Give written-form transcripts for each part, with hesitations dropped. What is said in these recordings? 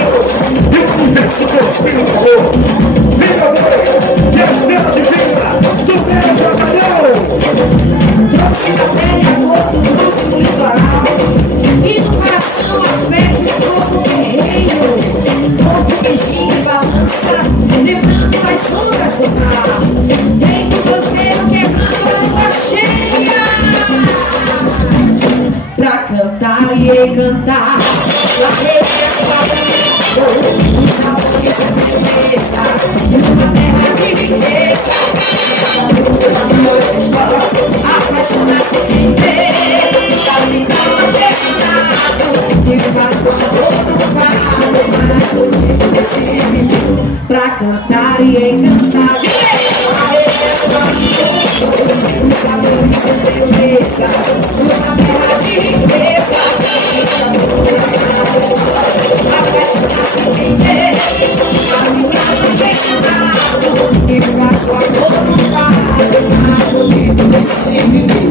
e o universo conspira de amor. Viva a noite e a estrela divina do meu trabalhão. Trouxe na pele a cor do rosto do litoral e no coração a fé de um povo guerreiro. Corpo beijinho e balança, lembrando as sombras do mar. Vem do cruzeiro quebrando a lua cheia pra cantar e encantar. Larguei as palavras, os amores e belezas de uma terra de riqueza. A paixão nasce em ver, tá ligado, apaixonado, e faz o amor provado, para sorrir desse ritmo, pra cantar e encantar. Os amores e belezas de uma terra de riqueza. A paixão nasce em ver, tá ligado, apaixonado, e faz o amor provado, para sorrir desse ritmo.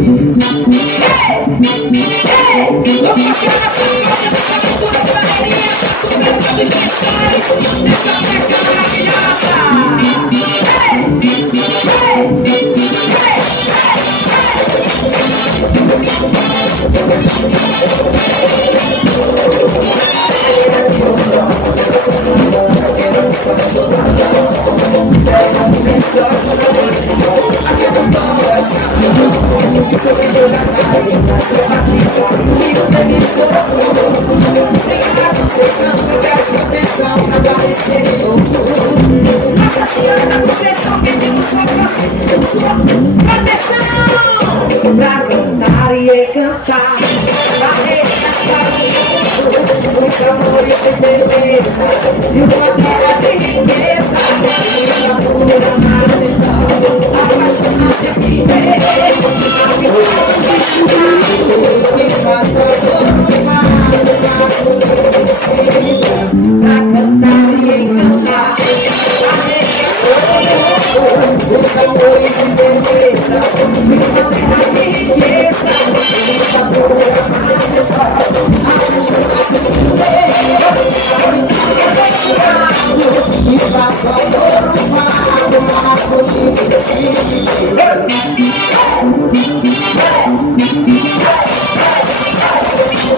Vamos passear nessa cultura de barreirinhas, superando os mensagens dessa festa maravilhosa. Nossa Senhora da Conceição, pedimos sua proteção pra cantar e encantar. Barreiras para os amores e belezas de uma terra de riqueza, uma pura majestade, a paixão nasce em ver, a vitória que faz o pra cantar e encantar. Os amores e belezas de uma terra de riqueza, uma pura majestade, a paixão nasce em ver.